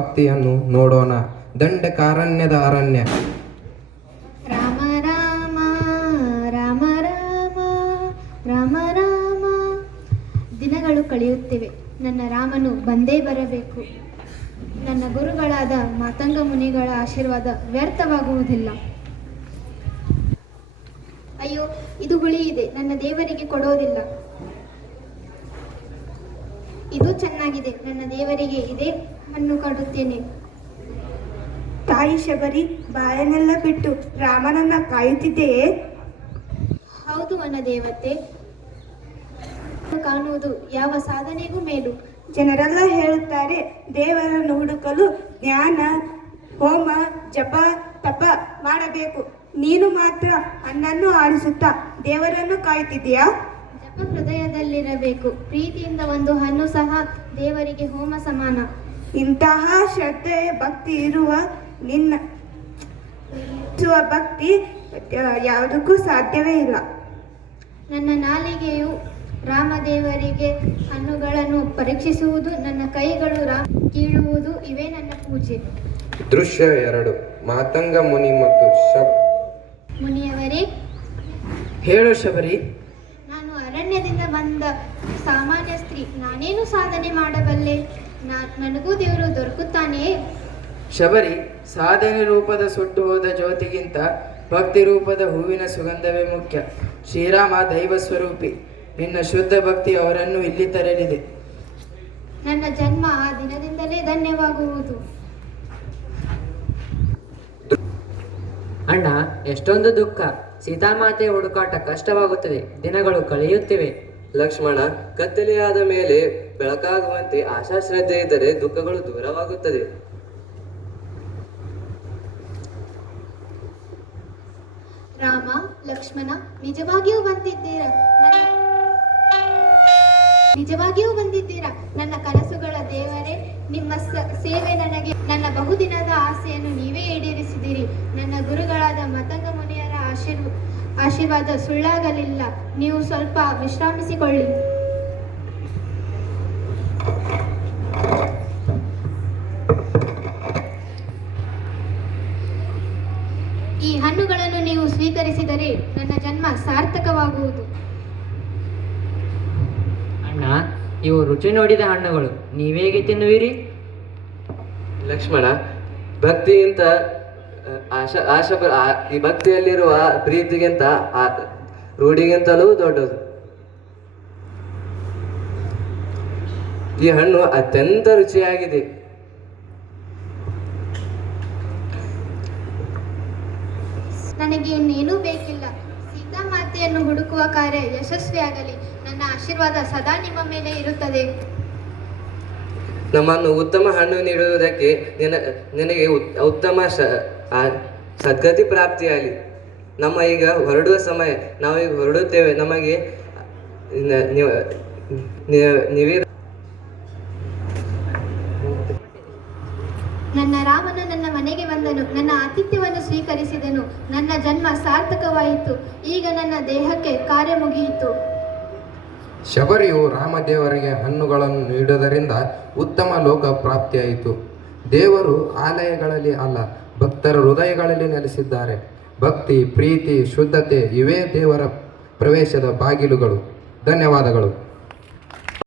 ಭಕ್ತಿಯನ್ನು ನೋಡೋಣ. ದಂಡಕಾರಣ್ಯದ ಅರಣ್ಯ. ರಾಮ ರಾಮ ರಾಮ ರಾಮ ರಾಮ ರಾಮ. ದಿನಗಳು ಕಳೆಯುತ್ತಿವೆ. ನನ್ನ ರಾಮನು ಬಂದೇ ಬರಬೇಕು. ನನ್ನ ಗುರುಗಳಾದ ಮಾತಂಗ ಮುನಿಗಳ ಆಶೀರ್ವಾದ ವ್ಯರ್ಥವಾಗುವುದಿಲ್ಲ. ಅಯ್ಯೋ, ಇದು ಹುಳಿ ಇದೆ, ನನ್ನ ದೇವರಿಗೆ ಕೊಡೋದಿಲ್ಲ. ಇದು ಚೆನ್ನಾಗಿದೆ, ನನ್ನ ದೇವರಿಗೆ ಇದೇ ಹಣ್ಣು ಕೊಡುತ್ತೇನೆ. ತಾಯಿ ಶಬರಿ, ಬಾಯನ್ನೆಲ್ಲ ಬಿಟ್ಟು ರಾಮನನ್ನ ಕಾಯುತ್ತಿದೆಯೇ? ಹೌದು ವನದೇವತೆ, ಕಾಣುವುದು ಯಾವ ಸಾಧನೆಗೂ ಮೇಲು. ಜನರೆಲ್ಲ ಹೇಳುತ್ತಾರೆ, ದೇವರನ್ನು ಹುಡುಕಲು ಜ್ಞಾನ, ಹೋಮ, ಜಪ, ತಪ ಮಾಡಬೇಕು. ನೀನು ಮಾತ್ರ ಹಣ್ಣನ್ನು ಆಡಿಸುತ್ತಾ ದೇವರನ್ನು ಕಾಯುತ್ತಿದೆಯಾ? ಜಪ ಹೃದಯದಲ್ಲಿರಬೇಕು. ಪ್ರೀತಿಯಿಂದ ಒಂದು ಹಣ್ಣು ಸಹ ದೇವರಿಗೆ ಹೋಮ ಸಮಾನ. ಇಂತಹ ಶ್ರದ್ಧೆ ಭಕ್ತಿ ಇರುವ ನಿನ್ನ ಭಕ್ತಿ ಯಾವುದಕ್ಕೂ ಸಾಧ್ಯವೇ ಇಲ್ಲ. ನನ್ನ ನಾಲಿಗೆಯು ರಾಮದೇವರಿಗೆ ಹಣ್ಣುಗಳನ್ನು ಪರೀಕ್ಷಿಸುವುದು, ನನ್ನ ಕೈಗಳು ಕೀಳುವುದು, ಇವೇ ನನ್ನ ಪೂಜೆ. ದೃಶ್ಯ 2. ಮಾತಂಗ ಮುನಿ ಮತ್ತು ಮುನಿಯವರೇ, ಹೇಳು ಶಬರಿ. ನಾನು ಅರಣ್ಯದಿಂದ ಬಂದ ಸಾಮಾನ್ಯ ಸ್ತ್ರೀ. ನಾನೇನು ಸಾಧನೆ ಮಾಡಬಲ್ಲೆ? ನನಗೂ ದೇವರು ದೊರಕುತ್ತಾನೆಯೇ? ಶಬರಿ, ಸಾಧನೆ ರೂಪದ ಸುಟ್ಟು ಹೋದ ಜ್ಯೋತಿಗಿಂತ ಭಕ್ತಿ ರೂಪದ ಹೂವಿನ ಸುಗಂಧವೇ ಮುಖ್ಯ. ಶ್ರೀರಾಮ ದೈವ ಸ್ವರೂಪಿ. ನಿನ್ನ ಶುದ್ಧ ಭಕ್ತಿ ಅವರನ್ನು ಇಲ್ಲಿ ತರಲಿದೆ. ನನ್ನ ಜನ್ಮ ಆ ದಿನದಿಂದಲೇ ಧನ್ಯವಾಗುವುದು. ಅಣ್ಣ, ಎಷ್ಟೊಂದು ದುಃಖ. ಸೀತಾಮಾತೆಯ ಹುಡುಕಾಟ ಕಷ್ಟವಾಗುತ್ತದೆ. ದಿನಗಳು ಕಳೆಯುತ್ತಿವೆ. ಲಕ್ಷ್ಮಣ, ಕತ್ತಲೆಯಾದ ಮೇಲೆ ಬೆಳಕಾಗುವಂತೆ ಆಶಾಶ್ರದ್ಧೆ ಇದ್ದರೆ ದುಃಖಗಳು ದೂರವಾಗುತ್ತದೆ. ರಾಮ, ಲಕ್ಷ್ಮಣ, ನಿಜವಾಗಿಯೂ ಬಂದಿದ್ದೀರಾ? ನನ್ನ ಕನಸುಗಳ ದೇವರೇ, ನಿಮ್ಮ ಸೇವೆ ನನಗೆ. ನನ್ನ ಬಹುದಿನದ ಆಸೆಯನ್ನು ನೀವೇ ಈಡೇರಿಸಿದಿರಿ. ನನ್ನ ಗುರುಗಳಾದ ಮತಂಗ ಮುನಿಯರ ಆಶೀರ್ವಾದ ಸುಳ್ಳಾಗಲಿಲ್ಲ. ನೀವು ಸ್ವಲ್ಪ ವಿಶ್ರಾಮಿಸಿಕೊಳ್ಳಿ. ಈ ಹಣ್ಣುಗಳನ್ನು ನೀವು ಸ್ವೀಕರಿಸಿದರೆ ನನ್ನ ಜನ್ಮ ಸಾರ್ಥಕವಾಗುವುದು. ಅಣ್ಣ, ಇವು ರುಚಿ ನೋಡಿದ ಹಣ್ಣುಗಳು. ನೀವೇಗೆ ತಿನ್ನುವಿರಿ? ಲಕ್ಷ್ಮಣ, ಭಕ್ತಿಗಿಂತ ಈ ಭಕ್ತಿಯಲ್ಲಿರುವ ಪ್ರೀತಿಗಿಂತ ರೂಢಿಗಿಂತಲೂ ದೊಡ್ಡದು. ಈ ಹಣ್ಣು ಅತ್ಯಂತ ರುಚಿಯಾಗಿದೆ. ನನಗೆ ಇನ್ನೇನೂ ಬೇಕಿಲ್ಲ. ಸೀತಾಮಾತೆಯನ್ನು ಹುಡುಕುವ ಕಾರ್ಯ ಯಶಸ್ವಿಯಾಗಲಿ. ನನ್ನ ಆಶೀರ್ವಾದ ಸದಾ ನಿಮ್ಮ ಮೇಲೆ ಇರುತ್ತದೆ. ನಮ್ಮನ್ನು ಉತ್ತಮ ಹಣ್ಣು ನೀಡುವುದಕ್ಕೆ ನಿನಗೆ ಉತ್ತಮ ಸದ್ಗತಿ ಪ್ರಾಪ್ತಿಯಾಗಲಿ. ನಮ್ಮ ಈಗ ಹೊರಡುವ ಸಮಯ. ನಾವೀಗ ಹೊರಡುತ್ತೇವೆ. ನಮಗೆ ನೀವೇ. ನನ್ನ ರಾಮನು ನನ್ನ ಮನೆಗೆ ಬಂದನು. ನನ್ನ ಆತಿಥ್ಯವನ್ನು ಸ್ವೀಕರಿಸಿದನು. ನನ್ನ ಜನ್ಮ ಸಾರ್ಥಕವಾಯಿತು. ಈಗ ನನ್ನ ದೇಹಕ್ಕೆ ಕಾರ್ಯ ಮುಗಿಯಿತು. ಶಬರಿಯು ರಾಮದೇವರಿಗೆ ಹಣ್ಣುಗಳನ್ನು ನೀಡುವುದರಿಂದ ಉತ್ತಮ ಲೋಕ ಪ್ರಾಪ್ತಿಯಾಯಿತು. ದೇವರು ಆಲಯಗಳಲ್ಲಿ ಅಲ್ಲ, ಭಕ್ತರ ಹೃದಯಗಳಲ್ಲಿ ನೆಲೆಸಿದ್ದಾರೆ. ಭಕ್ತಿ, ಪ್ರೀತಿ, ಶುದ್ಧತೆ ಇವೇ ದೇವರ ಪ್ರವೇಶದ ಬಾಗಿಲುಗಳು. ಧನ್ಯವಾದಗಳು.